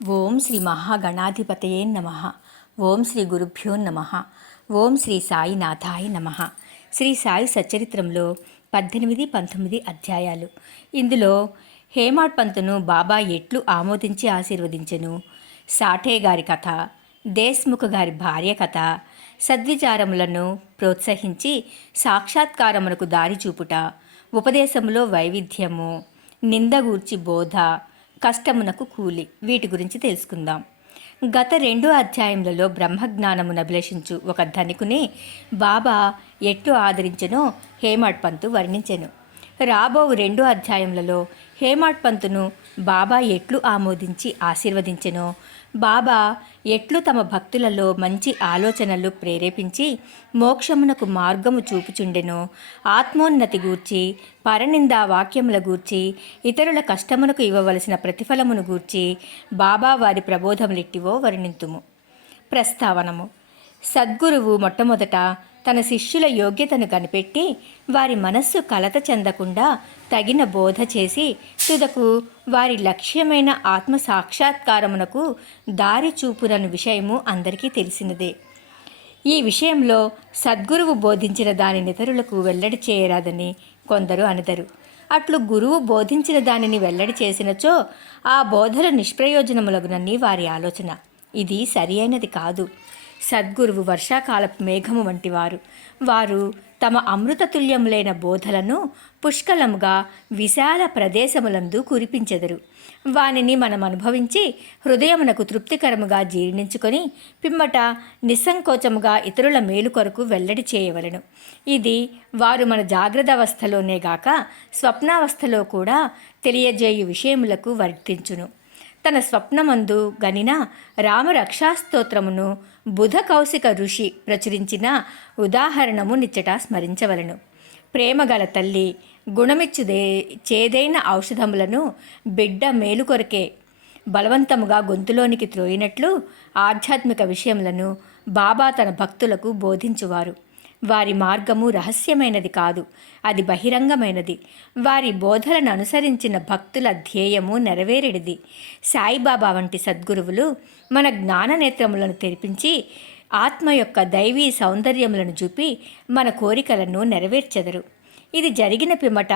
ఓం శ్రీ మహాగణాధిపతయే నమ. ఓం శ్రీ గురుభ్యో నమ. ఓం శ్రీ సాయినాథాయ నమ. శ్రీ సాయి సచ్చరిత్రంలో 18, 19 అధ్యాయాలు. ఇందులో హేమాడ్ పంతును బాబా ఎట్లు ఆమోదించి ఆశీర్వదించెను, సాఠే గారి కథ, దేశ్ముఖ గారి భార్య కథ, సద్విచారములను ప్రోత్సహించి సాక్షాత్కారమునకు దారి చూపుట, ఉపదేశములో వైవిధ్యము, నిందగూర్చి బోధ, కష్టమునకు కూలి, వీటి గురించి తెలుసుకుందాం. గత 2 అధ్యాయములలో బ్రహ్మజ్ఞానమును అభిలషించు ఒక ధనికుని బాబా ఎట్లు ఆదరించెనో హేమాడ్ పంతు వర్ణించెను. రాబో 2 అధ్యాయములలో హేమాడ్ పంతును బాబా ఎట్లు ఆమోదించి ఆశీర్వదించెనో, బాబా ఎట్లు తమ భక్తులలో మంచి ఆలోచనలు ప్రేరేపించి మోక్షమునకు మార్గము చూపుచుండెనో, ఆత్మోన్నతి గూర్చి, పరనిందా వాక్యముల గూర్చి, ఇతరుల కష్టమునకు ఇవ్వవలసిన ప్రతిఫలమును గూర్చి బాబా వారి ప్రబోధములిట్టివో వర్ణింతుము. ప్రస్తావనము. సద్గురువు మొట్టమొదట తన శిష్యుల యోగ్యతను కనిపెట్టి వారి మనస్సు కలత చెందకుండా తగిన బోధ చేసి తుదకు వారి లక్ష్యమైన ఆత్మ సాక్షాత్కారమునకు దారి చూపునను విషయము అందరికీ తెలిసినదే. ఈ విషయంలో సద్గురువు బోధించిన దానిని ఇతరులకు వెల్లడి చేయరాదని కొందరు అనదరు. అట్లు గురువు బోధించిన దానిని వెల్లడి చేసినచో ఆ బోధలు నిష్ప్రయోజనములగునని వారి ఆలోచన. ఇది సరి అయినది కాదు. సద్గురువు వర్షాకాలపు మేఘము వంటివారు. వారు తమ అమృతతుల్యములైన బోధలను పుష్కలముగా విశాల ప్రదేశములందు కురిపించెదరు. వానిని మనం అనుభవించి హృదయమునకు తృప్తికరముగా జీర్ణించుకొని పిమ్మట నిస్సంకోచముగా ఇతరుల మేలు కొరకు వెల్లడి చేయవలెను. ఇది వారు మన జాగ్రత్త అవస్థలోనే గాక స్వప్నావస్థలో కూడా తెలియజేయు విషయములకు వర్తించును. తన స్వప్నమందు గనిన రామరక్షాస్తోత్రమును బుధ కౌశిక ఋషి ప్రచురించిన ఉదాహరణము నిచ్చట స్మరించవలను. ప్రేమగల తల్లి గుణమిచ్చుదే చేదైన ఔషధములను బిడ్డ మేలు కొరకే బలవంతముగా గొంతులోనికి త్రోయినట్లు ఆధ్యాత్మిక విషయములను బాబా తన భక్తులకు బోధించువారు. వారి మార్గము రహస్యమైనది కాదు, అది బహిరంగమైనది. వారి బోధలను అనుసరించిన భక్తుల ధ్యేయము నెరవేరెడిది. సాయిబాబా వంటి సద్గురువులు మన జ్ఞాననేత్రములను తెరిపించి ఆత్మ యొక్క దైవీ సౌందర్యములను చూపి మన కోరికలను నెరవేర్చెదరు. ఇది జరిగిన పిమ్మట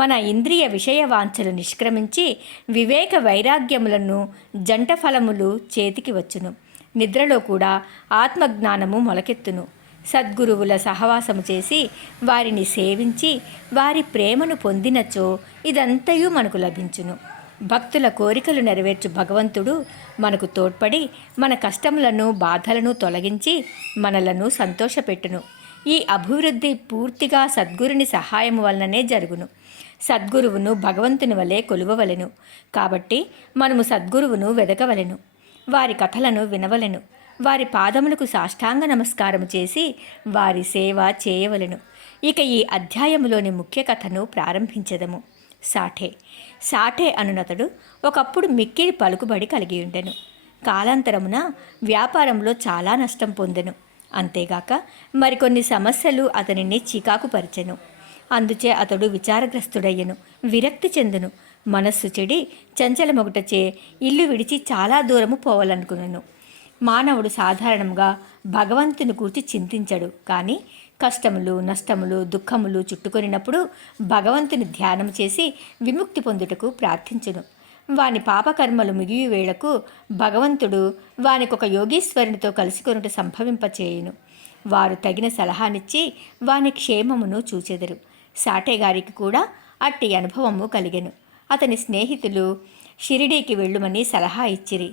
మన ఇంద్రియ విషయ వాంఛలు నిష్క్రమించి వివేక వైరాగ్యములను జంట ఫలములు చేతికి వచ్చును. నిద్రలో కూడా ఆత్మజ్ఞానము మొలకెత్తును. సద్గురువుల సహవాసము చేసి వారిని సేవించి వారి ప్రేమను పొందినచో ఇదంతయు మనకు లభించును. భక్తుల కోరికలు నెరవేర్చు భగవంతుడు మనకు తోడ్పడి మన కష్టములను బాధలను తొలగించి మనలను సంతోషపెట్టును. ఈ అభివృద్ధి పూర్తిగా సద్గురుని సహాయము వలననే జరుగును. సద్గురువును భగవంతుని వలె కొలువవలెను. కాబట్టి మనము సద్గురువును వెదకవలెను, వారి కథలను వినవలెను, వారి పాదములకు సాష్టాంగ నమస్కారము చేసి వారి సేవ చేయవలెను. ఇక ఈ అధ్యాయములోని ముఖ్య కథను ప్రారంభించదము. సాఠే అనునతడు ఒకప్పుడు మిక్కిలి పలుకుబడి కలిగి ఉండెను. కాలాంతరమున వ్యాపారంలో చాలా నష్టం పొందెను. అంతేగాక మరికొన్ని సమస్యలు అతనిని చికాకు పరిచెను. అందుచే అతడు విచారగ్రస్తుడయ్యను, విరక్తి చెందెను. మనస్సు చెడి చంచలమొగటచే ఇల్లు విడిచి చాలా దూరము పోవాలనుకునెను. మానవుడు సాధారణంగా భగవంతుని గూర్చి చింతించడు, కానీ కష్టములు, నష్టములు, దుఃఖములు చుట్టుకొనినప్పుడు భగవంతుని ధ్యానం చేసి విముక్తి పొందుటకు ప్రార్థించును. వాని పాపకర్మలు మిగియు వేళకు భగవంతుడు వానికొక యోగీశ్వరునితో కలుసుకొనుట సంభవింపచేయును. వారు తగిన సలహానిచ్చి వాని క్షేమమును చూచెదరు. సాఠే గారికి కూడా అట్టి అనుభవము కలిగెను. అతని స్నేహితులు షిరిడీకి వెళ్ళుమని సలహా ఇచ్చిరి.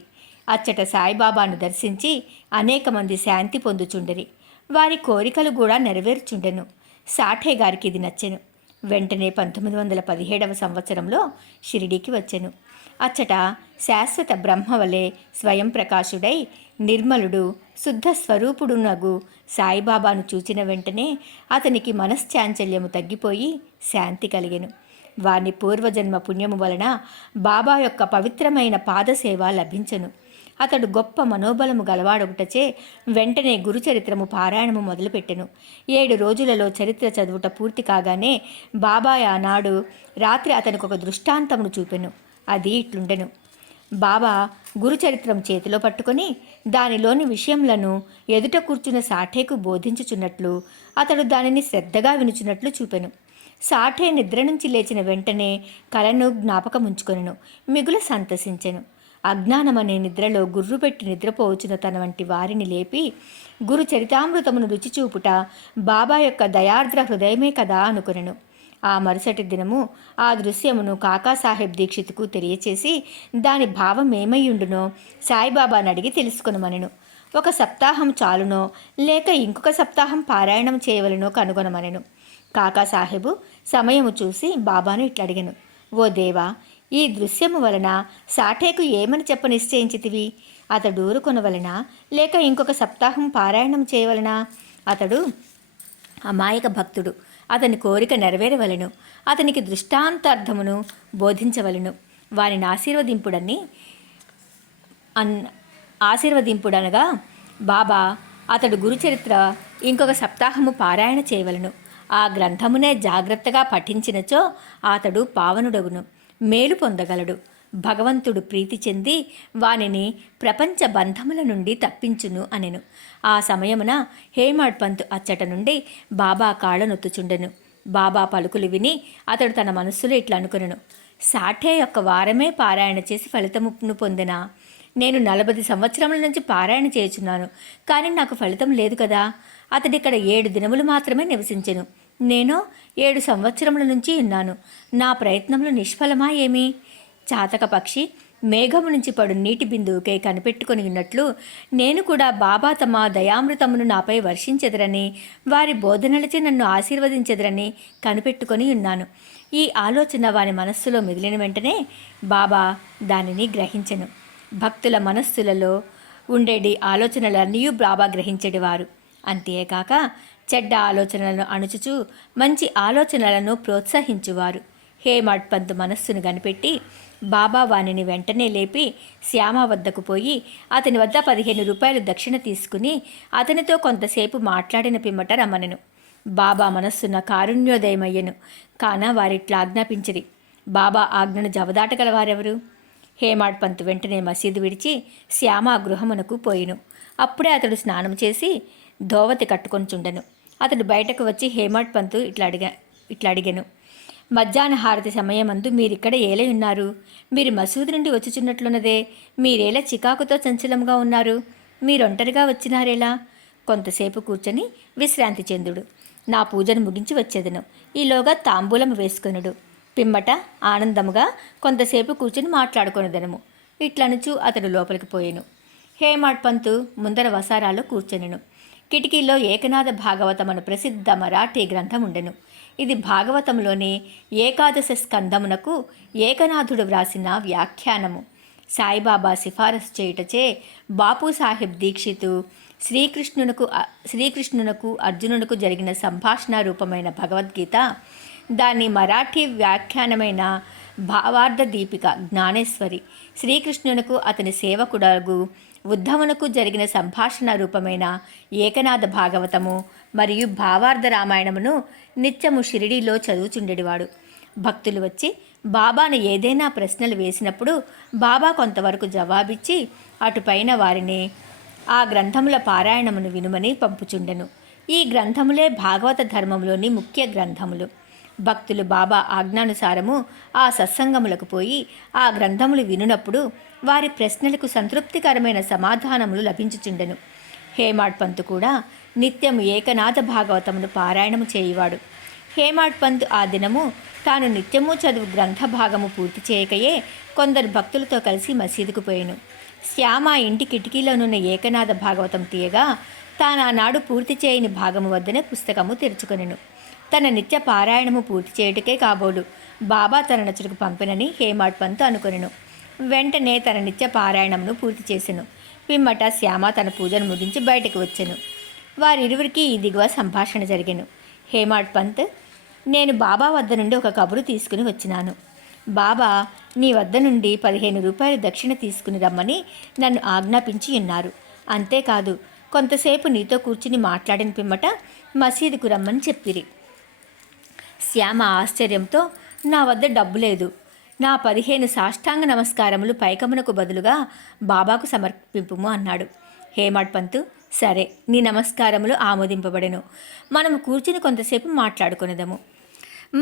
అచ్చట సాయిబాబాను దర్శించి అనేక మంది శాంతి పొందుచుండరి. వారి కోరికలు కూడా నెరవేర్చుండెను. సాఠే గారికి ఇది నచ్చెను. వెంటనే 1917వ సంవత్సరంలో షిరిడీకి వచ్చెను. అచ్చట శాశ్వత బ్రహ్మవలే స్వయం ప్రకాశుడై నిర్మలుడు శుద్ధ స్వరూపుడునగు సాయిబాబాను చూచిన వెంటనే అతనికి మనశ్చాంచల్యము తగ్గిపోయి శాంతి కలిగెను. వాని పూర్వజన్మ పుణ్యము వలన బాబా యొక్క పవిత్రమైన పాదసేవ లభించెను. అతడు గొప్ప మనోబలము గలవాడొకటచే వెంటనే గురుచరిత్రము పారాయణము మొదలుపెట్టెను. 7 రోజులలో చరిత్ర చదువుట పూర్తి కాగానే బాబా ఆనాడు రాత్రి అతనికి ఒక దృష్టాంతమును చూపెను. అది ఇట్లుండెను. బాబా గురుచరిత్రం చేతిలో పట్టుకొని దానిలోని విషయములను ఎదుట కూర్చున్న సాఠేకు బోధించుచున్నట్లు అతడు దానిని శ్రద్ధగా వినుచున్నట్లు చూపెను. సాఠే నిద్ర నుంచి లేచిన వెంటనే కలను జ్ఞాపకముంచుకొనెను, మిగుల సంతసించెను. అజ్ఞానమనే నిద్రలో గుర్రుపెట్టి నిద్రపోవచ్చున తన వంటి వారిని లేపి గురు చరితామృతమును రుచిచూపుట బాబా యొక్క దయార్ద్ర హృదయమే కదా అనుకొనెను. ఆ మరుసటి దినము ఆ దృశ్యమును కాకాసాహెబ్ దీక్షిత్కు తెలియచేసి దాని భావం ఏమయ్యుండునో సాయిబాబాని అడిగి తెలుసుకొనమనెను. ఒక సప్తాహం చాలునో లేక ఇంకొక సప్తాహం పారాయణం చేయవలనో కనుగొనమనెను. కాకాసాహెబు సమయము చూసి బాబాను ఇట్లడిగెను, ఓ దేవా, ఈ దృశ్యము వలన సాఠేకు ఏమని చెప్ప నిశ్చయించితివి? అతడు ఊరుకొనవలనా లేక ఇంకొక సప్తాహం పారాయణం చేయవలనా? అతడు అమాయక భక్తుడు, అతని కోరిక నెరవేరవలెను. అతనికి దృష్టాంతార్థమును బోధించవలెను. వారిని ఆశీర్వదింపుడనగా బాబా అతడు గురుచరిత్ర ఇంకొక సప్తాహము పారాయణ చేయవలెను. ఆ గ్రంథమునే జాగ్రత్తగా పఠించినచో అతడు పావనుడగును, మేలు పొందగలడు. భగవంతుడు ప్రీతి చెంది వానిని ప్రపంచ బంధముల నుండి తప్పించును అనెను. ఆ సమయమున హేమాడ్ పంత్ అచ్చట నుండి బాబా కాళ్ళనొత్తుచుండెను. బాబా పలుకులు విని అతడు తన మనస్సులో ఇట్లా అనుకొనెను, సాఠే యొక్క వారమే పారాయణ చేసి ఫలితమును పొందినా? నేను 40 సంవత్సరముల నుంచి పారాయణ చేయుచున్నాను, కానీ నాకు ఫలితం లేదు కదా. అతడిక్కడ 7 దినములు మాత్రమే నివసించెను. నేను 7 సంవత్సరముల నుంచి ఉన్నాను. నా ప్రయత్నములు నిష్ఫలమా ఏమి? చాతక పక్షి మేఘము నుంచి పడు నీటి బిందువుకై కనిపెట్టుకొని ఉన్నట్లు నేను కూడా బాబా తమ దయామృతమును నాపై వర్షించెదరని, వారి బోధనలచే నన్ను ఆశీర్వదించెదరని కనిపెట్టుకొని ఉన్నాను. ఈ ఆలోచన వారి మనస్సులో మిగిలిన వెంటనే బాబా దానిని గ్రహించెను. భక్తుల మనస్సులలో ఉండేటి ఆలోచనలన్నీ బాబా గ్రహించేటివారు. అంతేకాక చెడ్డ ఆలోచనలను అణుచుచు మంచి ఆలోచనలను ప్రోత్సహించువారు. హేమాడ్ పంత్ మనస్సును కనిపెట్టి బాబా వానిని వెంటనే లేపి శ్యామ వద్దకు పోయి అతని వద్ద 15 రూపాయలు దక్షిణ తీసుకుని అతనితో కొంతసేపు మాట్లాడిన పిమ్మట రమ్మనెను. బాబా మనస్సున కారుణ్యోదయమయ్యెను. కాన వారిట్లా ఆజ్ఞాపించిరి. బాబా ఆజ్ఞను జవదాటగల వారెవరు? హేమాడ్ పంత్ వెంటనే మసీదు విడిచి శ్యామ గృహమునకు పోయిను. అప్పుడే అతడు స్నానం చేసి ధోవతి కట్టుకొనిచుండెను. అతడు బయటకు వచ్చి హేమాడ్ పంత్ ఇట్లా అడిగెను, మధ్యాహ్న హారతి సమయమందు మీరిక్కడ ఏలై ఉన్నారు? మీరు మసూదు నుండి వచ్చుచున్నట్లున్నదే, మీరేలా చికాకుతో చంచలంగా ఉన్నారు? మీరొంటరిగా వచ్చినారేలా? కొంతసేపు కూర్చొని విశ్రాంతి చెందుడు, నా పూజను ముగించి వచ్చేదను. ఈలోగా తాంబూలం వేసుకొనుడు, పిమ్మట ఆనందముగా కొంతసేపు కూర్చుని మాట్లాడుకొనిదనము. ఇట్లనుచు అతడు లోపలికి పోయెను. హేమాడ్ పంతు ముందర వసారాలో కూర్చొనెను. కిటికీలో ఏకనాథ భాగవతం అను ప్రసిద్ధ మరాఠీ గ్రంథం ఉండెను. ఇది భాగవతంలోని ఏకాదశ స్కంధమునకు ఏకనాథుడు వ్రాసిన వ్యాఖ్యానము. సాయిబాబా సిఫారసు చేయుటచే బాపూసాహెబ్ దీక్షితు శ్రీకృష్ణునకు అర్జునునకు జరిగిన సంభాషణ రూపమైన భగవద్గీత, దాని మరాఠీ వ్యాఖ్యానమైన భావార్థ దీపిక జ్ఞానేశ్వరి, శ్రీకృష్ణునకు అతని సేవకుడగు ఉద్ధవునకు జరిగిన సంభాషణ రూపమైన ఏకనాథ భాగవతము మరియు భావార్థ రామాయణమును నిత్యము షిరిడీలో చదువుచుండెడివాడు. భక్తులు వచ్చి బాబాను ఏదైనా ప్రశ్నలు వేసినప్పుడు బాబా కొంతవరకు జవాబిచ్చి అటుపైన వారిని ఆ గ్రంథముల పారాయణమును వినుమని పంపుచుండెను. ఈ గ్రంథములే భాగవత ధర్మంలోని ముఖ్య గ్రంథములు. భక్తులు బాబా ఆజ్ఞానుసారము ఆ సత్సంగములకు పోయి ఆ గ్రంథములు వినునప్పుడు వారి ప్రశ్నలకు సంతృప్తికరమైన సమాధానములు లభించుచుండెను. హేమాడ్ పంత్ కూడా నిత్యము ఏకనాథ భాగవతమును పారాయణము చేయువాడు. హేమాడ్ పంత్ ఆ దినము తాను నిత్యము చదువు గ్రంథ భాగము పూర్తి చేయకయే కొందరు భక్తులతో కలిసి మసీదుకు పోయెను. శ్యామ ఇంటి కిటికీలోనున్న ఏకనాథ భాగవతం తీయగా తానానాడు పూర్తి చేయని భాగము వద్దనే పుస్తకము తెరుచుకొనెను. తన నిత్య పారాయణము పూర్తి చేయుటకే కాబోలు బాబా తన నచులకు పంపినని హేమాడ్ పంత్ అనుకొనెను. వెంటనే తన నిత్య పారాయణమును పూర్తి చేసెను. పిమ్మట శ్యామ తన పూజను ముగించి బయటకు వచ్చెను. వారిరువురికి ఈ దిగువ సంభాషణ జరిగెను. హేమాడ్ పంత్, నేను బాబా వద్ద నుండి ఒక కబురు తీసుకుని వచ్చినాను. బాబా నీ వద్ద నుండి 15 రూపాయలు దక్షిణ తీసుకుని రమ్మని నన్ను ఆజ్ఞాపించి ఉన్నారు. అంతేకాదు, కొంతసేపు నీతో కూర్చుని మాట్లాడిన పిమ్మట మసీదుకు రమ్మని చెప్పిరి. శ్యామ ఆశ్చర్యంతో, నా వద్ద డబ్బు లేదు, నా 15 సాష్టాంగ నమస్కారములు పైకమునకు బదులుగా బాబాకు సమర్పింపుము అన్నాడు. హేమాడ్ పంతు, సరే, నీ నమస్కారములు ఆమోదింపబడెను. మనము కూర్చుని కొంతసేపు మాట్లాడుకునేదము.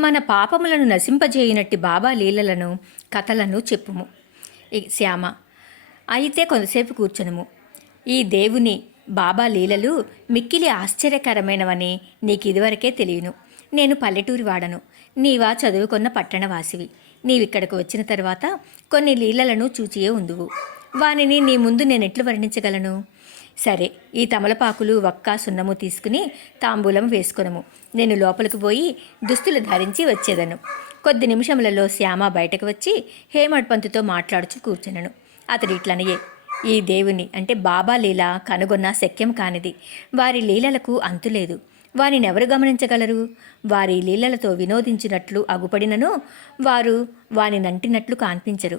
మన పాపములను నశింపజేయనట్టి బాబా లీలలను, కథలను చెప్పుము. శ్యామ, అయితే కొంతసేపు కూర్చునుము. ఈ దేవుని బాబా లీలలు మిక్కిలి ఆశ్చర్యకరమైనవని నీకు ఇదివరకే తెలియను. నేను పల్లెటూరి వాడను, నీవా చదువుకున్న పట్టణవాసివి. నీవిక్కడకు వచ్చిన తర్వాత కొన్ని లీలలను చూచియే ఉందువు. వానిని నీ ముందు నేనెట్లు వర్ణించగలను? సరే, ఈ తమలపాకులు, వక్క, సున్నము తీసుకుని తాంబూలం వేసుకొనము. నేను లోపలికి పోయి దుస్తులు ధరించి వచ్చేదను. కొద్ది నిమిషములలో శ్యామ బయటకు వచ్చి హేమడ్ పంతుతో మాట్లాడుచు కూర్చునను. అతడు ఇట్లనయే, ఈ దేవుని అంటే బాబా లీల కనుగొన్న శక్యం కానిది. వారి లీలలకు అంతులేదు. వారినెవరు గమనించగలరు? వారి లీలలతో వినోదించినట్లు అగుపడినను వారు వానినంటినట్లు కాన్పించరు.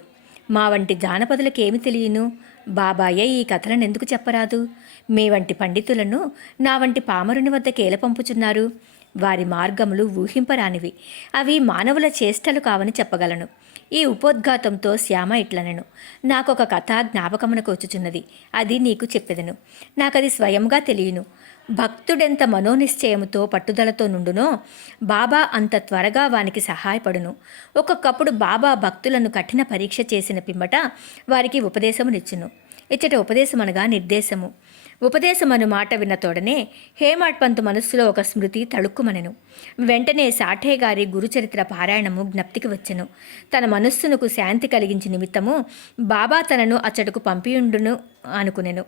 మా వంటి జానపదులకేమి తెలియను? బాబాయే ఈ కథలను ఎందుకు చెప్పరాదు? మీ వంటి పండితులను నా వంటి పామరుని వద్ద కేల పంపుచున్నారు. వారి మార్గములు ఊహింపరానివి. అవి మానవుల చేష్టలు కావని చెప్పగలను. ఈ ఉపోద్ఘాతంతో శ్యామ ఇట్లనెను, నాకొక కథ జ్ఞాపకమునకు వచ్చుచున్నది. అది నీకు చెప్పెదను. నాకది స్వయంగా తెలియను. భక్తుడెంత మనోనిశ్చయముతో పట్టుదలతో నుండునో బాబా అంత త్వరగా వానికి సహాయపడును. ఒక్కొక్కప్పుడు బాబా భక్తులను కఠిన పరీక్ష చేసిన పిమ్మట వారికి ఉపదేశమునిచ్చును. ఇచ్చట ఉపదేశమనగా నిర్దేశము. ఉపదేశమను మాట విన్న తోడనే హేమాడ్ పంతు మనస్సులో ఒక స్మృతి తళుక్కుమనెను. వెంటనే సాఠే గారి గురుచరిత్ర పారాయణము జ్ఞప్తికి వచ్చెను. తన మనస్సునకు శాంతి కలిగించి నిమిత్తము బాబా తనను అచ్చటకు పంపియుండును అనుకునెను.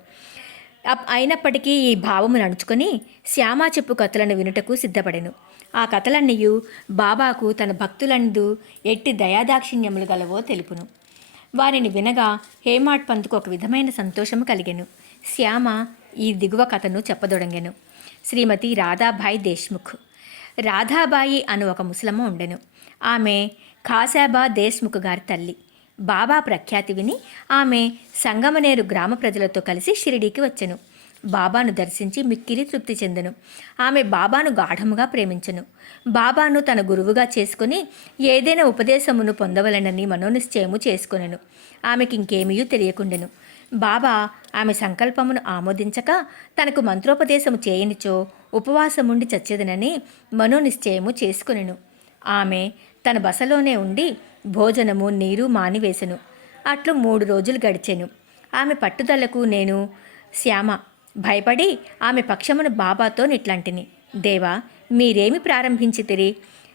అయినప్పటికీ ఈ భావము నడుచుకొని శ్యామా చెప్పు కథలను వినుటకు సిద్ధపడెను. ఆ కథలన్నీయు బాబాకు తన భక్తులందు ఎట్టి దయాదాక్షిణ్యములు గలవో తెలుపును. వారిని వినగా హేమాడ్ పంతుకు ఒక విధమైన సంతోషము కలిగెను. శ్యామ ఈ దిగువ కథను చెప్పదొడంగెను. శ్రీమతి రాధాబాయి దేశ్ముఖ్. రాధాబాయి అను ఒక ముసలమ్మ ఉండెను. ఆమె ఖాసాబా దేశ్ముఖ్ గారి తల్లి. బాబా ప్రఖ్యాతి విని ఆమె సంగమనేరు గ్రామ ప్రజలతో కలిసి షిరిడీకి వచ్చెను. బాబాను దర్శించి మిక్కిలి తృప్తి చెందెను. ఆమె బాబాను గాఢముగా ప్రేమించెను. బాబాను తన గురువుగా చేసుకుని ఏదైనా ఉపదేశమును పొందవలనని మనోనిశ్చయము చేసుకొనెను. ఆమెకి ఇంకేమీ తెలియకుండెను. బాబా ఆమె సంకల్పమును ఆమోదించక తనకు మంత్రోపదేశము చేయనిచో ఉపవాసముండి చచ్చేదనని మనోనిశ్చయము చేసుకొనెను. ఆమె తన బసలోనే ఉండి భోజనము, నీరు మానివేశెను. అట్లు 3 రోజులు గడిచెను. ఆమె పట్టుదలకు నేను శ్యామ భయపడి ఆమె పక్షమును బాబాతో నిట్లాంటిని. దేవా, మీరేమి ప్రారంభించితిరి?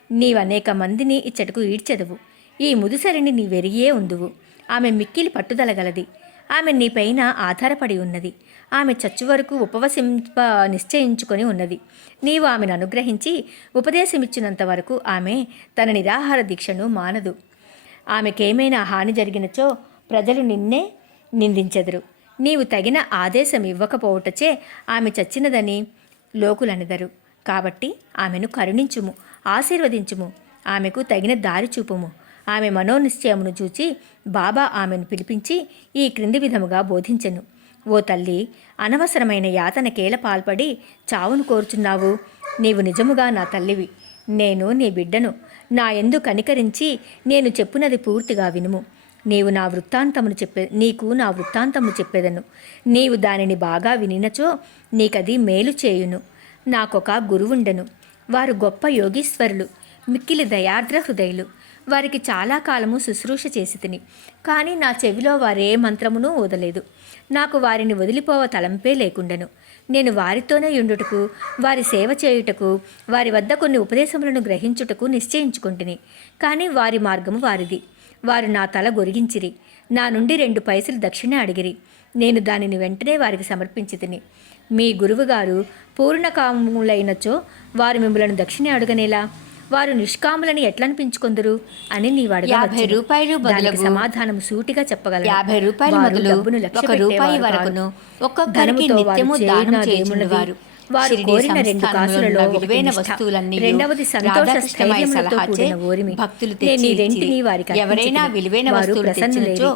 నీవనేక మందిని ఇచ్చటకు ఈడ్చెదవు. ఈ ముదుసరిని నీవెరిగే ఉందువు. ఆమె మిక్కిలి పట్టుదలగలది. ఆమె నీపైన ఆధారపడి ఉన్నది. ఆమె చచ్చు వరకు ఉపవసింప నిశ్చయించుకొని ఉన్నది. నీవు ఆమెను అనుగ్రహించి ఉపదేశమిచ్చినంత వరకు ఆమె తన నిరాహార దీక్షను మానదు. ఆమెకేమైనా హాని జరిగినచో ప్రజలు నిన్నే నిందించెదరు. నీవు తగిన ఆదేశం ఇవ్వకపోవటచే ఆమె చచ్చినదని లోకులనెదరు. కాబట్టి ఆమెను కరుణించుము, ఆశీర్వదించుము, ఆమెకు తగిన దారి చూపుము. ఆమె మనోనిశ్చయమును చూచి బాబా ఆమెను పిలిపించి ఈ క్రింది విధముగా బోధించెను. ఓ తల్లి, అనవసరమైన యాతనకేల పాల్పడి చావును కోరుచున్నావు. నీవు నిజముగా నా తల్లివి. నేను నీ బిడ్డను. నా యందు కనికరించి నేను చెప్పునది పూర్తిగా వినుము. నీకు నా వృత్తాంతమును చెప్పేదను. నీవు దానిని బాగా వినినచో నీకది మేలు చేయును. నాకొక గురువుండెను. వారు గొప్ప యోగీశ్వరులు, మిక్కిలి దయార్ద్ర హృదయులు. వారికి చాలా కాలము శుశ్రూష చేసి తిని, కానీ నా చెవిలో వారే మంత్రమును ఊదలేదు. నాకు వారిని వదిలిపోవ తలంపే లేకుండెను. నేను వారితోనే ఉండుటకు, వారి సేవ చేయుటకు, వారి వద్ద కొన్ని ఉపదేశములను గ్రహించుటకు నిశ్చయించుకుంటుని. కానీ వారి మార్గము వారిది. వారు నా తల గొరిగించిరి. నా నుండి 2 పైసలు దక్షిణ అడిగిరి. నేను దానిని వెంటనే వారికి సమర్పించి తిని. మీ గురువుగారు పూర్ణకాములైనచో వారు మిమ్మలను దక్షిణ అడుగనేలా? వారు నిష్కాములని ఎట్లనిపించుకొందరు అని నీవు అడగవచ్చు. 50 రూపాయలు బదులుగా సమాధానం సూటిగా చెప్పగలరు. 50 రూపాయల బదులు 1 రూపాయి వరకును ఒక్కొక్కరికి నిత్యము దానం చేయుచుండువారు. వారు కోరిన 2 కాసులలో విలువైన వస్తువులన్నీ రెండవది సంతోష స్థైర్యములతో కూడిన ఓరిమి. భక్తులు నేను ఈ రెంటిని వారికి ఎవరైనా విలువైన వస్తువులు తెచ్చినచో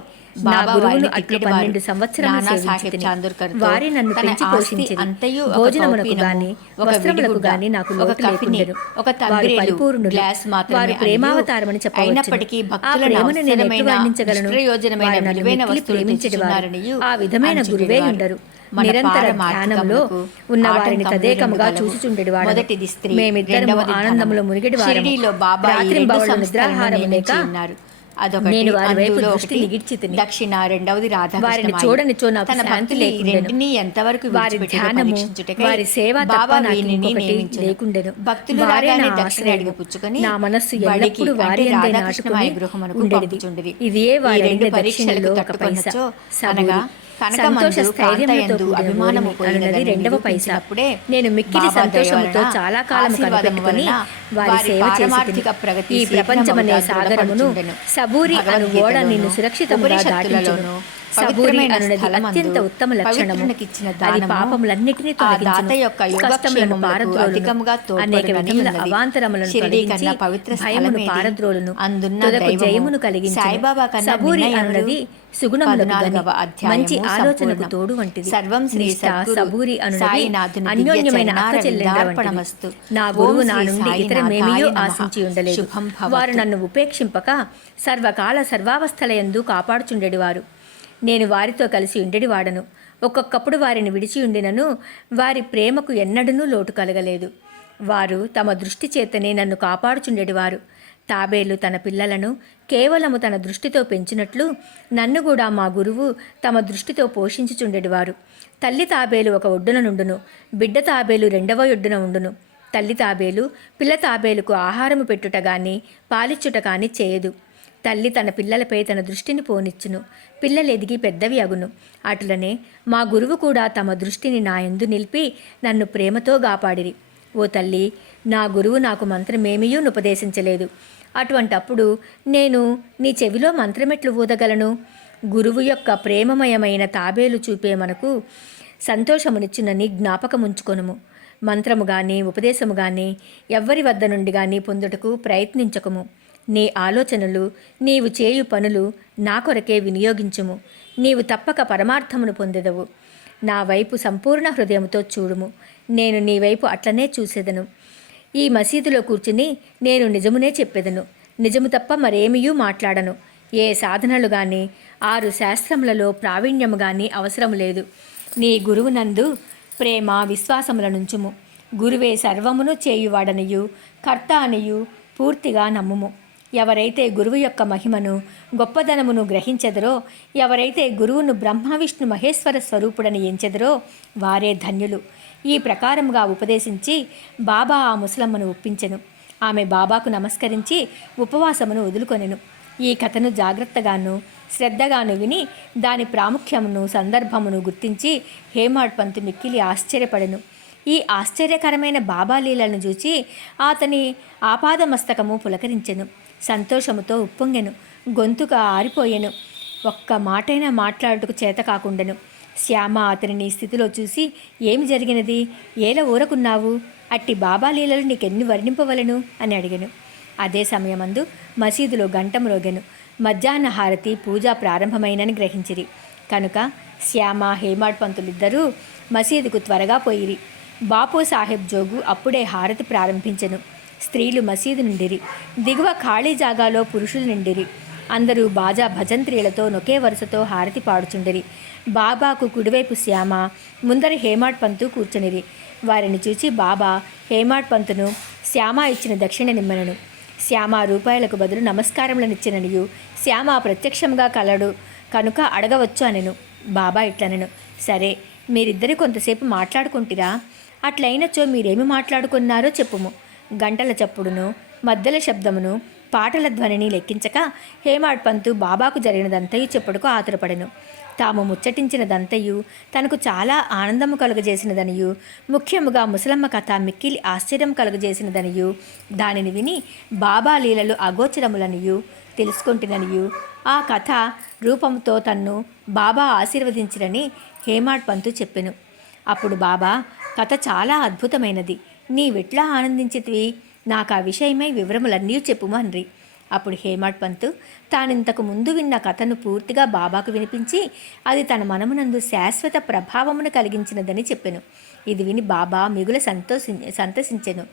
నా బాబా గురువును వారిని అట్లు తిట్టెడివారు. 12 సంవత్సరములు నానా సాహెబ్ సేవించితిని. చాందోర్కర్తో వారి నన్ను తన పెంచి ఆస్తి పోషించిరి. అంతయు ఒక భోజనమునకు కౌపీనము, గాని ఒక వస్త్రములకు విడిగుడ్డ, గాని నాకు ఒక లోటు కఫిని, లేకుండెను. ఒక వారు తంబిరేలు, పరిపూర్ణులు. గ్లాస్ మాత్రమే వారు అనియు, ప్రేమావతారమని చెప్పవచ్చును. అయినప్పటికీ ఆ భక్తులను ప్రేమను నేను ఎట్లు అవసరమైన వర్ణించగలను? నిష్ప్రయోజనమైన వారు నన్ను విలువైన మిక్కిలి వస్తువులు ప్రేమించెడివారు. తెచ్చుచున్నారనియు ఆ విధమైన గురువే అంచుండెడివారు. ఉండరు. మన నిరంతర ధ్యానంలో పారమార్థికములకు ఉన్న వారిని ఆటంకములు తదేకముగా రెండు గలవు. చూచుచుండెడివాడు. మొదటిది స్త్రీ, మేమిద్దరము రెండవది ఆనందములో ధనము. మునిగెడివారము. షిరిడీలో బాబా ఈ రెండు రాత్రింబవళ్ళు సంస్థలను నిద్రాహారము లేక నియమించి ఉన్నారు. అదొకటి, నేను వారి వైపు అందులో దృష్టి ఒకటి నిగిడ్చితిని. దక్షిణ, రెండవది వారిని రాధాకృష్ణమాయి. చూడనిచో నాకు తన శాంతి భక్తులు ఈ లేకుండెను. రెంటిని ఎంతవరకు వారి విడిచిపెట్టిరో ధ్యానము, పరీక్షించుటకై వారి సేవ తప్ప బాబా నాకు వీనిని ఇంకొకటి నియమించెను. లేకుండెను. భక్తులు వారే రాగానే నా దక్షిణ ఆశ్రయము. అడిగిపుచ్చుకొని నా మనస్సు బడికి ఎల్లప్పుడూ అంటే వారి అందే రాధాకృష్ణమాయి నాటుకుని గృహమునకు ఉండేది. పంపుచుండిరి. ఇదియే ఈ వారి రెండు అడిగిన పరీక్షలకు దక్షిణలో ఒక పైసా. తట్టుకొనొచ్చో, సబూరి. అనగా సంతోష కనకమందు స్థైర్యములతో కాంతయందు కూడిన అభిమానము ఓరిమి పోయినదని అన్నది రెండవ పైసా. నిరూపించినప్పుడే నేను మిక్కిలి బాబా సంతోషముతో దయ వలన, చాలా కాలము ఆశీర్వాదము కనిపెట్టుకుని వలన వారి వారి సేవ పారమార్థిక చేసితిని. ప్రగతి ఈ ప్రపంచమనే శీఘ్రముగా సాగరమును దృఢపడుచుండెను. సబూరి అను ఓడ భగవద్గీతలోను, నిన్ను సురక్షితముగా దాటించును. ఉపనిషత్తులలోను, సబూరి పవిత్రమైన అనున్నది స్థలమందు అత్యంత ఉత్తమ లక్షణము. పవిత్రునికిచ్చిన అది దానము పాపములన్నిటినీ ఆ దాత తొలగించును. యొక్క కష్టములను యోగక్షేమములకు పారద్రోలును. అధికముగా అనేక తోడ్పడునని విధముల ఉన్నది. అవాంతరములను షిరిడీ తొలగించి కన్నా పవిత్ర భయమును స్థలమేది? పారద్రోలును. అందున్న తుదకు దైవము జయమును కలిగించును. సాయిబాబా కన్నా సబూరి భిన్న అనున్నది ఎవరు? సుగుణములకు గని, 14వ అధ్యాయము మంచి ఆలోచనకు సంపూర్ణం. తోడు వంటిది. సర్వం శ్రీ నిష్ఠ, సద్గురు సబూరి అనున్నది సాయినాథుని అన్యోన్యమైన దివ్య అక్క చెల్లెండ్ర చరణారవిందార్పణమస్తు. వంటిది. నా గురువు ఓం నా శ్రీ నుండి సాయినాథాయ ఇతరమేమియో నమః. ఆశించి ఉండలేదు. శుభం భవతు. వారు నన్ను ఉపేక్షింపక సర్వకాల సర్వావస్థలయందు కాపాడుచుండెడివారు. నేను వారితో కలిసి ఉండెడివాడను. ఒక్కొక్కప్పుడు వారిని విడిచి ఉండినను వారి ప్రేమకు ఎన్నడూనూ లోటు కలగలేదు. వారు తమ దృష్టి చేతనే నన్ను కాపాడుచుండెడివారు. తాబేలు తన పిల్లలను కేవలము తన దృష్టితో పెంచినట్లు నన్ను కూడా మా గురువు తమ దృష్టితో పోషించుచుండెడివారు. తల్లి తాబేలు ఒక ఒడ్డున నుండును, బిడ్డ తాబేలు రెండవ ఒడ్డున ఉండును. తల్లి తాబేలు పిల్ల తాబేలుకు ఆహారము పెట్టుట గాని పాలిచ్చుట గాని చేయదు. తల్లి తన పిల్లలపై తన దృష్టిని పోనిచ్చును. పిల్లలు ఎదిగి పెద్దవి అగును. అటులనే మా గురువు కూడా తమ దృష్టిని నా యందు నిలిపి నన్ను ప్రేమతో కాపాడిరి. ఓ తల్లి, నా గురువు నాకు మంత్రమేమీయూ ఉపదేశించలేదు. అటువంటప్పుడు నేను నీ చెవిలో మంత్రమెట్లు ఊదగలను? గురువు యొక్క ప్రేమమయమైన తాబేలు చూపే మనకు సంతోషమునిచ్చునని జ్ఞాపకముంచుకొనుము. మంత్రము గాని ఉపదేశము గాని ఎవ్వరి వద్ద నుండి గాని పొందుటకు ప్రయత్నించకము. నీ ఆలోచనలు, నీవు చేయు పనులు నా కొరకే వినియోగించుము. నీవు తప్పక పరమార్థమును పొందెదవు. నా వైపు సంపూర్ణ హృదయముతో చూడుము. నేను నీ వైపు అట్లనే చూసేదను. ఈ మసీదులో కూర్చుని నేను నిజమునే చెప్పెదను. నిజము తప్ప మరేమియూ మాట్లాడను. ఏ సాధనలు గాని 6 శాస్త్రములలో ప్రావీణ్యము గాని అవసరం లేదు. నీ గురువునందు ప్రేమ విశ్వాసముల నుంచుము. గురువే సర్వమును చేయువాడనియు కర్త అనియు పూర్తిగా నమ్ముము. ఎవరైతే గురువు యొక్క మహిమను గొప్పదనమును గ్రహించెదరో, ఎవరైతే గురువును బ్రహ్మ విష్ణు మహేశ్వర స్వరూపుడని ఎంచెదరో వారే ధన్యులు. ఈ ప్రకారముగా ఉపదేశించి బాబా ఆ ముసలమ్మను ఒప్పించెను. ఆమె బాబాకు నమస్కరించి ఉపవాసమును వదులుకొనెను. ఈ కథను జాగ్రత్తగాను శ్రద్ధగాను విని దాని ప్రాముఖ్యమును సందర్భమును గుర్తించి హేమాడ్ పంతు మిక్కిలి ఆశ్చర్యపడెను. ఈ ఆశ్చర్యకరమైన బాబా లీలను చూచి అతని ఆపాదమస్తకము పులకరించెను. సంతోషముతో ఉప్పొంగెను. గొంతుక ఆరిపోయెను. ఒక్క మాటైనా మాట్లాడుటకు చేత కాకుండెను. శ్యామ అతనిని ఈ స్థితిలో చూసి, ఏమి జరిగినది? ఏల ఊరకున్నావు? అట్టి బాబా లీలలు నీకెన్ని వర్ణింపవలను అని అడిగెను. అదే సమయమందు మసీదులో గంట మ్రోగెను. మధ్యాహ్న హారతి పూజ ప్రారంభమైనని గ్రహించిరి. కనుక శ్యామ హేమాడ్ పంతులిద్దరూ మసీదుకు త్వరగా పోయిరి. బాపు సాహెబ్ జోగు అప్పుడే హారతి ప్రారంభించెను. స్త్రీలు మసీదు నిండిరి. దిగువ ఖాళీ జాగాలో పురుషులు నిండిరి. అందరూ బాజా భజంత్రీలతో నొకే వరుసతో హారతి పాడుచుండిరి. బాబాకు కుడివైపు శ్యామ, ముందర హేమాడ్ పంతు కూర్చునిరి. వారిని చూచి బాబా హేమాడ్ పంతును శ్యామ ఇచ్చిన దక్షిణ నిమ్మనను. శ్యామ రూపాయలకు బదులు నమస్కారములనిచ్చిననియు శ్యామ ప్రత్యక్షంగా కలడు కనుక అడగవచ్చు అనెను. బాబా ఇట్లనెను, సరే, మీరిద్దరు కొంతసేపు మాట్లాడుకుంటిరా? అట్లయినచో మీరేమి మాట్లాడుకున్నారో చెప్పుము. గంటల చప్పుడును మద్దెల శబ్దమును పాటల ధ్వనిని లెక్కించక హేమాడ్ పంతు బాబాకు జరిగినదంతయు చెప్పుటకు ఆతురపడెను. తాము ముచ్చటించినదంతయు తనకు చాలా ఆనందము కలుగజేసినదనియు, ముఖ్యముగా ముసలమ్మ కథ మిక్కిలి ఆశ్చర్యం కలుగజేసినదనియు, దానిని విని బాబా లీలలు అగోచరములనియు తెలుసుకుంటుననియు, ఆ కథ రూపంతో తన్ను బాబా ఆశీర్వదించిరని హేమాడ్ పంతు చెప్పెను. అప్పుడు బాబా, కథ చాలా అద్భుతమైనది. నీవెట్లా ఆనందించితివి? నాకు ఆ విషయమై వివరములన్నీ చెప్పుము అన్రి. అప్పుడు హేమాడ్ పంతు తానింతకు ముందు విన్న కథను పూర్తిగా బాబాకు వినిపించి అది తన మనమునందు శాశ్వత ప్రభావమును కలిగించినదని చెప్పెను. ఇది విని బాబా మిగుల సంతసించెను.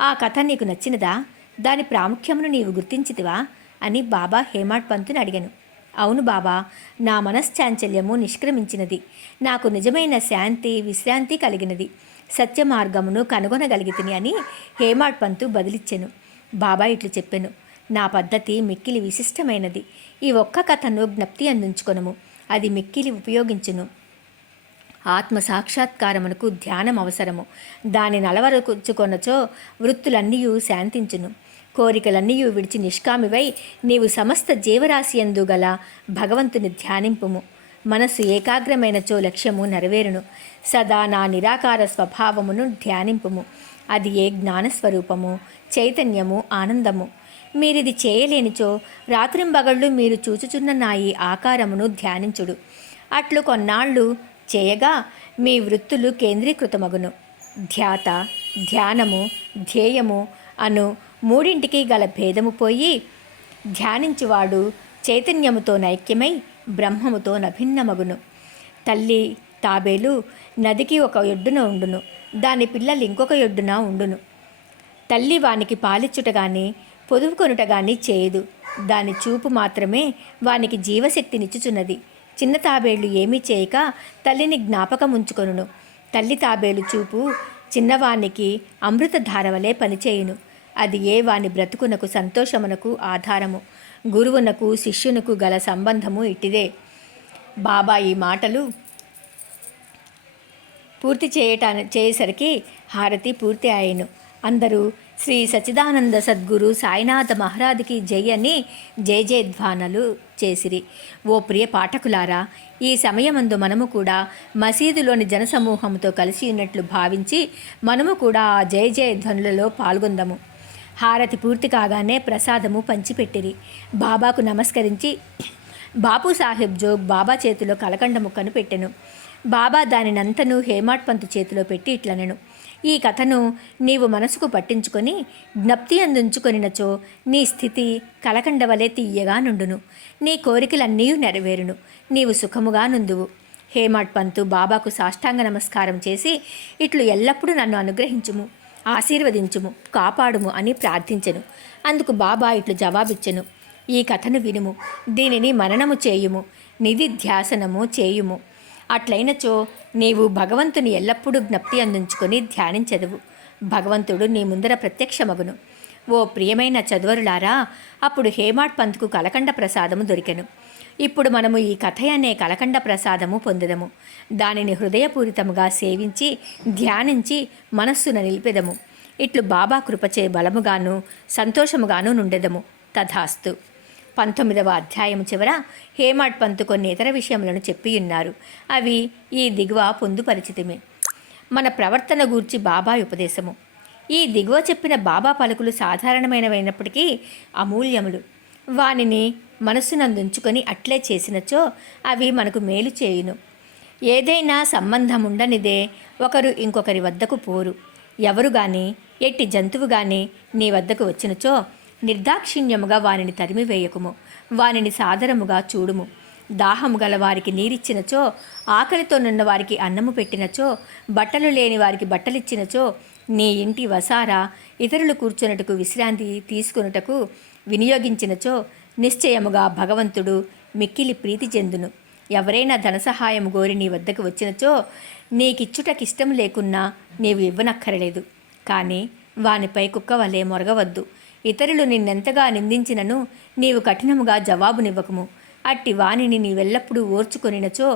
ఆ కథ నీకు నచ్చినదా? దాని ప్రాముఖ్యమును నీవు గుర్తించితివా అని బాబా హేమాడ్ పంతుని అడిగాను. అవును బాబా, నా మనశ్చాంచల్యము నిష్క్రమించినది. నాకు నిజమైన శాంతి విశ్రాంతి కలిగినది. సత్య మార్గమును కనుగొనగలిగితిని అని హేమాడ్ పంతు బదిలిచ్చెను. బాబా ఇట్లు చెప్పెను, నా పద్ధతి మిక్కిలి విశిష్టమైనది. ఈ ఒక్క కథను జ్ఞప్తి అందించుకొనుము, అది మిక్కిలి ఉపయోగించును. ఆత్మ సాక్షాత్కారమునకు ధ్యానం అవసరము. దానిని అలవరుచుకొనచో వృత్తులన్నీయు శాంతించును. కోరికలన్నీయు విడిచి నిష్కామివై నీవు సమస్త జీవరాశియందు గల భగవంతుని ధ్యానింపుము. మనస్సు ఏకాగ్రమైనచో లక్ష్యము నెరవేరును. సదా నా నిరాకార స్వభావమును ధ్యానింపుము. అది ఏ జ్ఞానస్వరూపము, చైతన్యము, ఆనందము. మీరిది చేయలేనిచో రాత్రింబగళ్ళు మీరు చూచుచున్న నా ఈ ఆకారమును ధ్యానించుడు. అట్లు కొన్నాళ్ళు చేయగా మీ వృత్తులు కేంద్రీకృతమగును. ధ్యాత, ధ్యానము, ధ్యేయము అను మూడింటికి గల భేదము పోయి ధ్యానించువాడు చైతన్యముతో నైక్యమై బ్రహ్మముతో నభిన్నమగును. తల్లి తాబేలు నదికి ఒక ఒడ్డున ఉండును, దాని పిల్లలు ఇంకొక ఒడ్డున ఉండును. తల్లి వానికి పాలిచ్చుట గాని పొదువుకొనుట గాని చేయదు. దాని చూపు మాత్రమే వానికి జీవశక్తినిచ్చుచున్నది. చిన్న తాబేళ్లు ఏమీ చేయక తల్లిని జ్ఞాపకముంచుకొనును. తల్లి తాబేలు చూపు చిన్నవానికి అమృతధారవలే పనిచేయును. అది ఏ వాని బ్రతుకునకు సంతోషమునకు ఆధారము. గురువునకు శిష్యునకు గల సంబంధము ఇట్టిదే. బాబా ఈ మాటలు పూర్తి చేయసరికి హారతి పూర్తి అయ్యను. అందరూ శ్రీ సచ్చిదానంద సద్గురు సాయినాథ మహారాజ్కి జై అని జయధ్వానాలు చేసిరి. ఓ ప్రియ పాఠకులారా, ఈ సమయమందు మనము కూడా మసీదులోని జనసమూహంతో కలిసి ఉన్నట్లు భావించి మనము కూడా ఆ జయధ్వనులలో పాల్గొందాము. హారతి పూర్తి కాగానే ప్రసాదము పంచిపెట్టిరి. బాబాకు నమస్కరించి బాపు సాహెబ్ జోగ్ బాబా చేతిలో కలకండ ముక్కను పెట్టెను. బాబా దానినంతను హేమాడ్ పంతు చేతిలో పెట్టి ఇట్లనెను, ఈ కథను నీవు మనసుకు పట్టించుకొని జ్ఞప్తి అందించుకొనినచో నీ స్థితి కలకండవలే తీయగా నుండును. నీ కోరికలన్నీ నెరవేరును. నీవు సుఖముగా నుందువు. హేమాడ్ పంతు బాబాకు సాష్టాంగ నమస్కారం చేసి ఇట్లు ఎల్లప్పుడూ నన్ను అనుగ్రహించుము, ఆశీర్వదించుము, కాపాడుము అని ప్రార్థించెను. అందుకు బాబా ఇట్లు జవాబిచ్చెను, ఈ కథను వినుము, దీనిని మననము చేయుము, నిధిధ్యాసనము చేయుము. అట్లయినచో నీవు భగవంతుని ఎల్లప్పుడూ జ్ఞప్తి అందించుకొని ధ్యానించదువు. భగవంతుడు నీ ముందర ప్రత్యక్షమగును. ఓ ప్రియమైన చదువరులారా, అప్పుడు హేమాడ్ పంత్కు కలకండ ప్రసాదము దొరికెను. ఇప్పుడు మనము ఈ కథ అనే కలకండ ప్రసాదము పొందదము. దానిని హృదయపూరితముగా సేవించి ధ్యానించి మనస్సును నిలిపెదము. ఇట్లు బాబా కృపచే బలముగాను సంతోషముగాను నుండెదము. తథాస్తు. 19వ అధ్యాయం చివర హేమాడ్ పంతు కొన్ని ఇతర విషయములను చెప్పియున్నారు. అవి ఈ దిగువ పొందుపరిచితిమే. మన ప్రవర్తన గూర్చి బాబా ఉపదేశము. ఈ దిగువ చెప్పిన బాబా పలుకులు సాధారణమైనవైనప్పటికీ అమూల్యములు. వానిని మనస్సునందుంచుకొని అట్లే చేసినచో అవి మనకు మేలు చేయును. ఏదైనా సంబంధముండనిదే ఒకరు ఇంకొకరి వద్దకు పోరు. ఎవరు గాని ఎట్టి జంతువు గాని నీ వద్దకు వచ్చినచో నిర్దాక్షిణ్యముగా వానిని తరిమివేయకుము. వానిని సాదరముగా చూడుము. దాహము గల వారికి నీరిచ్చినచో, ఆకలితో నున్న వారికి అన్నము పెట్టినచో, బట్టలు లేని వారికి బట్టలిచ్చినచో, నీ ఇంటి వసారా ఇతరులు కూర్చున్నటకు విశ్రాంతి తీసుకొనుటకు వినియోగించినచో నిశ్చయముగా భగవంతుడు మిక్కిలి ప్రీతి చెందును. ఎవరైనా ధన సహాయం గోరి నీ వద్దకు వచ్చినచో నీకిచ్చుటకిష్టం లేకున్నా నీవు ఇవ్వనక్కరలేదు. కానీ వానిపై కుక్క వలె మొరగవద్దు. ఇతరులు నిన్నెంతగా నిందించినను నీవు కఠినముగా జవాబునివ్వకుము. అట్టి వానిని నీవెల్లప్పుడూ ఓర్చుకొనినచో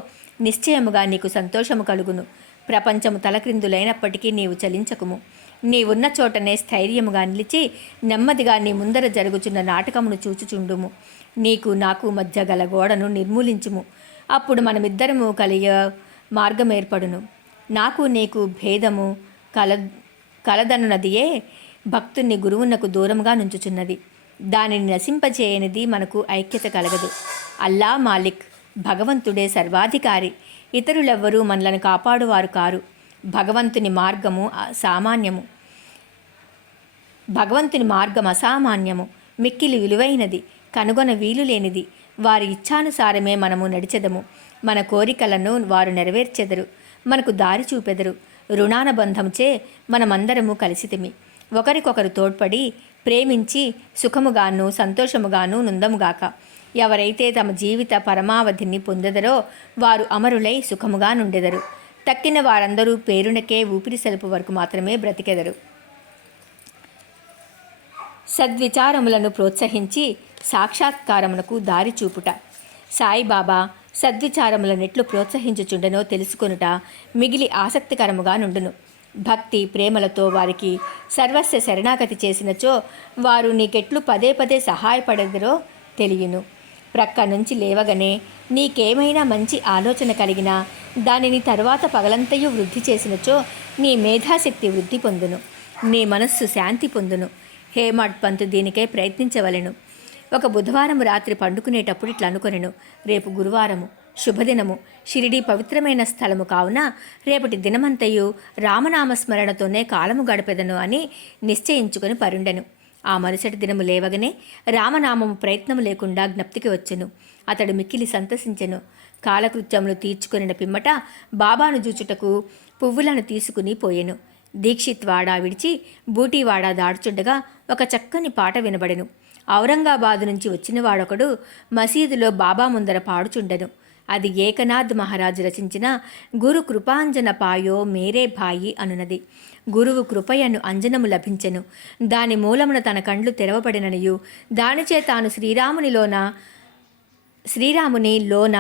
నిశ్చయముగా నీకు సంతోషము కలుగును. ప్రపంచము తలక్రిందులైనప్పటికీ నీవు చలించకుము. నీవున్న చోటనే స్థైర్యముగా నిలిచి నెమ్మదిగా నీ ముందర జరుగుచున్న నాటకమును చూచుచుండుము. నీకు నాకు మధ్య గల గోడను నిర్మూలించుము. అప్పుడు మనమిద్దరము కలియ మార్గం ఏర్పడును. నాకు నీకు భేదము కలదనున్నదియే భక్తుని గురువునకు దూరముగా నుంచుచున్నది. దానిని నశింపచేయనిది మనకు ఐక్యత కలగదు. అల్లా మాలిక్, భగవంతుడే సర్వాధికారి. ఇతరులెవ్వరూ మనలను కాపాడువారు కారు. భగవంతుని మార్గం అసామాన్యము. మిక్కిలి విలువైనది, కనుగొన వీలు లేనిది. వారి ఇచ్ఛానుసారమే మనము నడిచెదము. మన కోరికలను వారు నెరవేర్చెదరు, మనకు దారి చూపెదరు. రుణానుబంధంచే మనమందరము కలిసితిమి. ఒకరికొకరు తోడ్పడి ప్రేమించి సుఖముగాను సంతోషముగాను నుందముగాక. ఎవరైతే తమ జీవిత పరమావధిని పొందెదరో వారు అమరులై సుఖముగా నుండెదరు. తక్కిన వారందరూ పేరునకే ఊపిరి సలుపు వరకు మాత్రమే బ్రతికెదరు. సద్విచారములను ప్రోత్సహించి సాక్షాత్కారమునకు దారి చూపుట. సాయిబాబా సద్విచారములనెట్లు ప్రోత్సహించుచుండెనో తెలుసుకొనుట మిగిలి ఆసక్తికరముగా నుండును. భక్తి ప్రేమలతో వారికి సర్వస్వ శరణాగతి చేసినచో వారు నీకెట్లు పదే పదే సహాయపడెదరో తెలియను. ప్రక్క నుంచి లేవగానే నీకేమైనా మంచి ఆలోచన కలిగినా దానిని తరువాత పగలంతయు వృద్ధి చేసినచో నీ మేధాశక్తి వృద్ధి పొందును, నీ మనస్సు శాంతి పొందును. హేమాడ్ పంత్ దీనికై ప్రయత్నించవలెను. ఒక బుధవారం రాత్రి పండుకునేటప్పుడు ఇట్లా అనుకొనెను, రేపు గురువారము, శుభదినము, షిరిడీ పవిత్రమైన స్థలము కావున రేపటి దినమంతయు రామనామస్మరణతోనే కాలము గడపెదను అని నిశ్చయించుకొని పరుండెను. ఆ మరుసటి దినము లేవగనే రామనామము ప్రయత్నము లేకుండా జ్ఞప్తికి వచ్చెను. అతడు మిక్కిలి సంతసించెను. కాలకృత్యములు తీర్చుకొనిన పిమ్మట బాబాను జూచుటకు పువ్వులను తీసుకుని పోయెను. దీక్షిత్వాడా విడిచి బూటీవాడా దాడుచుండగా ఒక చక్కని పాట వినబడెను. ఔరంగాబాదు నుంచి వచ్చిన వాడొకడు మసీదులో బాబా ముందర పాడుచుండెను. అది ఏకనాథ్ మహారాజు రచించిన గురు కృపాంజన పాయో మేరే భాయి అనునది. గురువు కృపయను అంజనము లభించెను. దాని మూలమున తన కండ్లు తెరవబడిననియు దానిచే తాను శ్రీరామునిలోన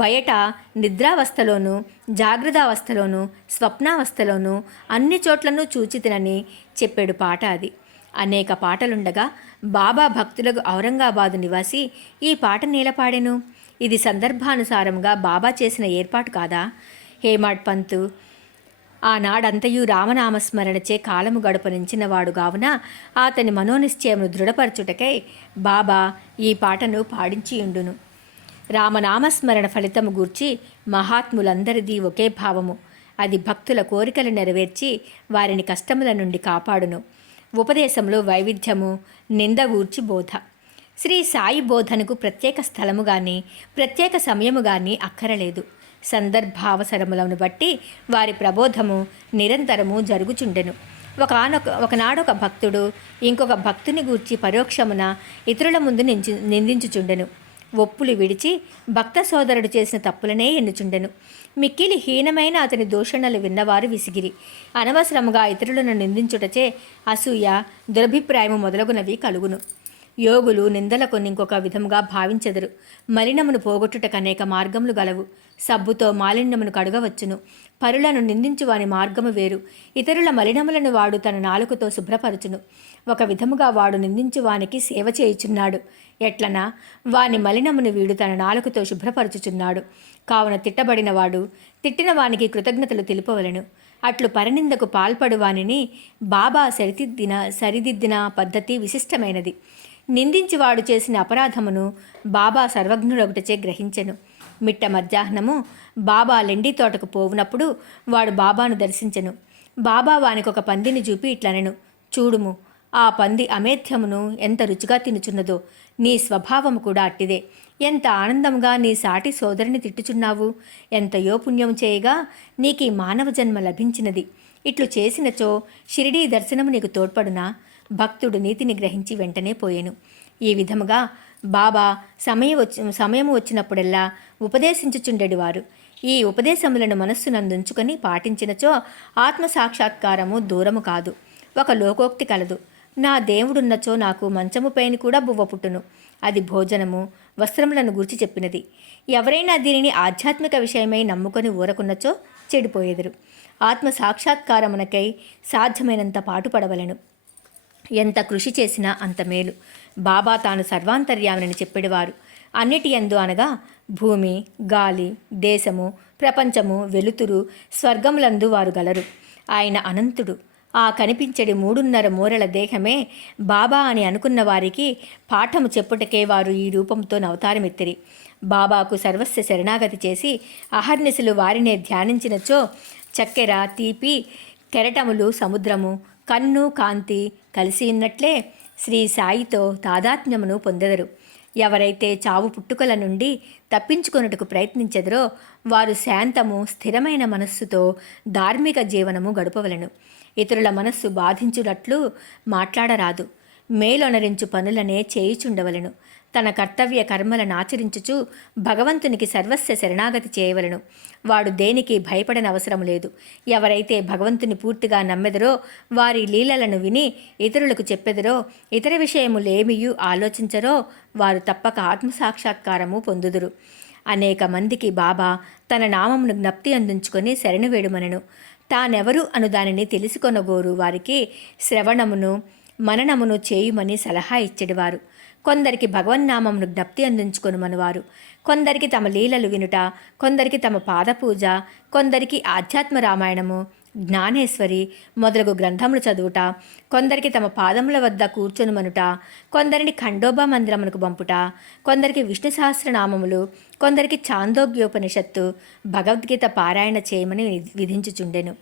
బయట నిద్రావస్థలోను జాగ్రత్తావస్థలోను స్వప్నావస్థలోను అన్ని చోట్లను చూచితినని చెప్పాడు పాట అది. అనేక పాటలుండగా బాబా భక్తులకు ఔరంగాబాదు నివాసి ఈ పాట నీలపాడెను. ఇది సందర్భానుసారంగా బాబా చేసిన ఏర్పాటు కాదా? హేమాడ్ పంతు ఆనాడంతయు రామనామస్మరణచే కాలము గడపనించినవాడు కావున అతని మనోనిశ్చయమును దృఢపరచుటకై బాబా ఈ పాటను పాడించియుండును. రామనామస్మరణ ఫలితము గూర్చి మహాత్ములందరిది ఒకే భావము. అది భక్తుల కోరికలు నెరవేర్చి వారిని కష్టముల నుండి కాపాడును. ఉపదేశంలో వైవిధ్యము, నింద గూర్చి బోధ. శ్రీ సాయి బోధనకు ప్రత్యేక స్థలము కానీ ప్రత్యేక సమయము కానీ అక్కరలేదు. సందర్భావసరములను బట్టి వారి ప్రబోధము నిరంతరము జరుగుచుండెను. ఒకనాడొక భక్తుడు ఇంకొక భక్తుని గూర్చి పరోక్షమున ఇతరుల ముందు నిందించుచుండెను. ఒప్పులు విడిచి భక్త సోదరుడు చేసిన తప్పులనే ఎన్నుచుండెను. మిక్కిలి హీనమైన అతని దూషణలు విన్నవారు విసిగిరి. అనవసరముగా ఇతరులను నిందించుటచే అసూయ, దురభిప్రాయము మొదలగునవి కలుగును. యోగులు నిందలకు ఇంకొక విధముగా భావించెదరు. మలినమును పోగొట్టుటకు అనేక మార్గములు గలవు. సబ్బుతో మాలిన్యమును కడుగవచ్చును. పరులను నిందించు వాని మార్గము వేరు. ఇతరుల మలినములను వాడు తన నాలుకతో శుభ్రపరచును. ఒక విధముగా వాడు నిందించు వానికి సేవ చేయుచున్నాడు. ఎట్లనా వాని మలినమును వీడు తన నాలుకతో శుభ్రపరచుచున్నాడు. కావున తిట్టబడిన వాడు తిట్టిన వానికి కృతజ్ఞతలు తెలుపవలెను. అట్లు పరనిందకు పాల్పడు వానిని బాబా సరిదిద్దిన పద్ధతి విశిష్టమైనది. నిందించివాడు చేసిన అపరాధమును బాబా సర్వజ్ఞుడొకటిచే గ్రహించెను. మిట్ట మధ్యాహ్నము బాబా లెండి తోటకు పోవునప్పుడు వాడు బాబాను దర్శించెను. బాబా వానికి ఒక పందిని చూపి ఇట్లనెను, చూడుము, ఆ పంది అమేధ్యమును ఎంత రుచిగా తినుచున్నదో, నీ స్వభావము కూడా అట్టిదే. ఎంత ఆనందంగా నీ సాటి సోదరిని తిట్టుచున్నావు. ఎంతయో పుణ్యం చేయగా నీకు ఈ మానవ జన్మ లభించినది. ఇట్లు చేసినచో షిరిడీ దర్శనము నీకు తోడ్పడునా? భక్తుడు నీతిని గ్రహించి వెంటనే పోయెను. ఈ విధముగా బాబా సమయము వచ్చినప్పుడల్లా ఉపదేశించుచుండెడివారు. ఈ ఉపదేశములను మనస్సునందుంచుకొని పాటించినచో ఆత్మసాక్షాత్కారము దూరము కాదు. ఒక లోకోక్తి కలదు, నా దేవుడున్నచో నాకు మంచముపైన కూడా బువ్వ పుట్టును. అది భోజనము, వస్త్రములను గూర్చి చెప్పినది. ఎవరైనా దీనిని ఆధ్యాత్మిక విషయమై నమ్ముకొని ఊరకున్నచో చెడిపోయేదరు. ఆత్మ సాక్షాత్కారమునకై సాధ్యమైనంత పాటుపడవలను. ఎంత కృషి చేసినా అంత మేలు. బాబా తాను సర్వాంతర్యామిని చెప్పేవారు. అన్నిటి యందు అనగా భూమి, గాలి, దేశము, ప్రపంచము, వెలుతురు, స్వర్గములందు వారు గలరు. ఆయన అనంతుడు. ఆ కనిపించడి 3.5 మూరల దేహమే బాబా అని అనుకున్న వారికి పాఠము చెప్పుటకే వారు ఈ రూపంతో అవతారమెత్తిరి. బాబాకు సర్వస్వ శరణాగతి చేసి అహర్నిశలు వారినే ధ్యానించినచో చక్కెర, తీపి, కెరటములు, సముద్రము, కన్ను, కాంతి కలిసి ఉన్నట్లే శ్రీ సాయితో తాదాత్మ్యమును పొందెదరు. ఎవరైతే చావు పుట్టుకల నుండి తప్పించుకొనుటకు ప్రయత్నించెదరో వారు శాంతము స్థిరమైన మనస్సుతో ధార్మిక జీవనము గడపవలను. ఇతరుల మనస్సు బాధించునట్లు మాట్లాడరాదు. మేలొనరించు పనులనే చేయుచుండవలను. తన కర్తవ్య కర్మలను ఆచరించుచు భగవంతునికి సర్వస్వ శరణాగతి చేయవలను. వాడు దేనికి భయపడనవసరం లేదు. ఎవరైతే భగవంతుని పూర్తిగా నమ్మెదరో, వారి లీలలను విని ఇతరులకు చెప్పెదరో, ఇతర విషయములేమియూ ఆలోచించరో, వారు తప్పక ఆత్మసాక్షాత్కారము పొందుదురు. అనేక మందికి బాబా తన నామమును జ్ఞప్తి అందించుకొని శరణు వేడుమనెను. తానెవరు అను దానిని తెలుసుకొనగోరు వారికి శ్రవణమును మననమును చేయుమని సలహా ఇచ్చెడివారు. కొందరికి భగవన్నామమును జ్ఞప్తి అందించుకొనుమనువారు. కొందరికి తమ లీలలు వినుట, కొందరికి తమ పాదపూజ, కొందరికి ఆధ్యాత్మ రామాయణము, జ్ఞానేశ్వరి మొదలగు గ్రంథములు చదువుట, కొందరికి తమ పాదముల వద్ద కూర్చొనుమనుట, కొందరిని ఖండోబా మందిరమునకు పంపుట, కొందరికి విష్ణు సహస్రనామములు, కొందరికి ఛాందోగ్యోపనిషత్తు, భగవద్గీత పారాయణ చేయమని విధించుచుండెను.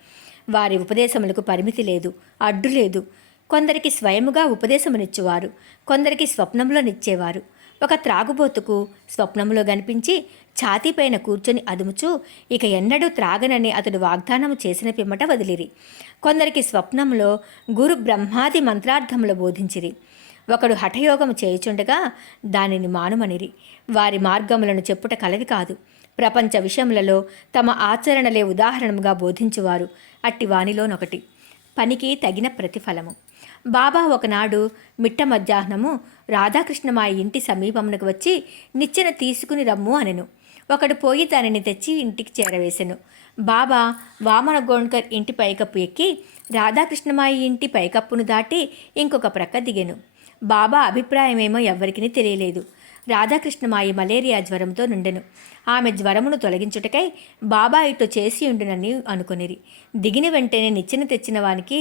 వారి ఉపదేశములకు పరిమితి లేదు, అడ్డు లేదు. కొందరికి స్వయముగా ఉపదేశమునిచ్చువారు, కొందరికి స్వప్నములోనిచ్చేవారు. ఒక త్రాగుబోతుకు స్వప్నములో కనిపించి ఛాతీపైన కూర్చొని అదుముచూ ఇక ఎన్నడూ త్రాగనని అతడు వాగ్దానము చేసిన పిమ్మట వదిలిరి. కొందరికి స్వప్నములో గురు బ్రహ్మాది మంత్రార్థములు బోధించిరి. ఒకడు హఠయోగము చేయుచుండగా దానిని మానుమనిరి. వారి మార్గములను చెప్పుట కలవి కాదు. ప్రపంచ విషయములలో తమ ఆచరణలే ఉదాహరణముగా బోధించువారు. అట్టి వానిలోనొకటి పనికి తగిన ప్రతిఫలము. బాబా ఒకనాడు మిట్ట మధ్యాహ్నము రాధాకృష్ణమాయి ఇంటి సమీపమునకు వచ్చి నిచ్చెన తీసుకుని రమ్ము అనెను. ఒకడు పోయి దానిని తెచ్చి ఇంటికి చేరవేశెను. బాబా వామన గోండ్కర్ ఇంటి పైకప్పు ఎక్కి రాధాకృష్ణమాయి ఇంటి పైకప్పును దాటి ఇంకొక ప్రక్క దిగెను. బాబా అభిప్రాయమేమో ఎవ్వరికీ తెలియలేదు. రాధాకృష్ణమాయి మలేరియా జ్వరంతో నుండెను. ఆమె జ్వరమును తొలగించుటకై బాబా ఇటు చేసి ఉండునని అనుకొనిరి. దిగిన వెంటనే నిచ్చెన తెచ్చిన వానికి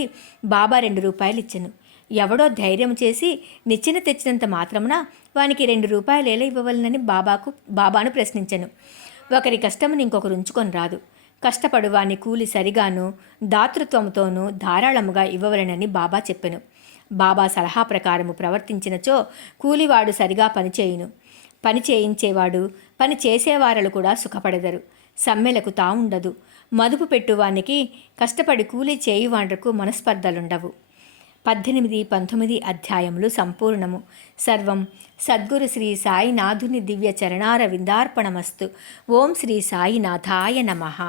బాబా 2 రూపాయలు ఇచ్చెను. ఎవడో ధైర్యం చేసి నిచ్చెన తెచ్చినంత మాత్రమున వానికి 2 రూపాయలు ఎలా ఇవ్వవలనని బాబాను ప్రశ్నించెను. ఒకరి కష్టమును ఇంకొకరు ఉంచుకొని రాదు. కష్టపడు వాని కూలి సరిగాను దాతృత్వముతోనూ ధారాళముగా ఇవ్వవలనని బాబా చెప్పెను. బాబా సలహా ప్రకారము ప్రవర్తించినచో కూలివాడు సరిగా పనిచేయును. పని చేయించేవాడు పని చేసేవారలు కూడా సుఖపడెదరు. సమ్మెలకు తావుండదు. మదుపు పెట్టువానికి కష్టపడి కూలి చేయువాండ్రకు మనస్పర్ధలుండవు. 18, 19 అధ్యాయములు సంపూర్ణము. సర్వం సద్గురు శ్రీ సాయినాథుని దివ్య చరణార విందార్పణమస్తు. ఓం శ్రీ సాయినాథాయ నమః.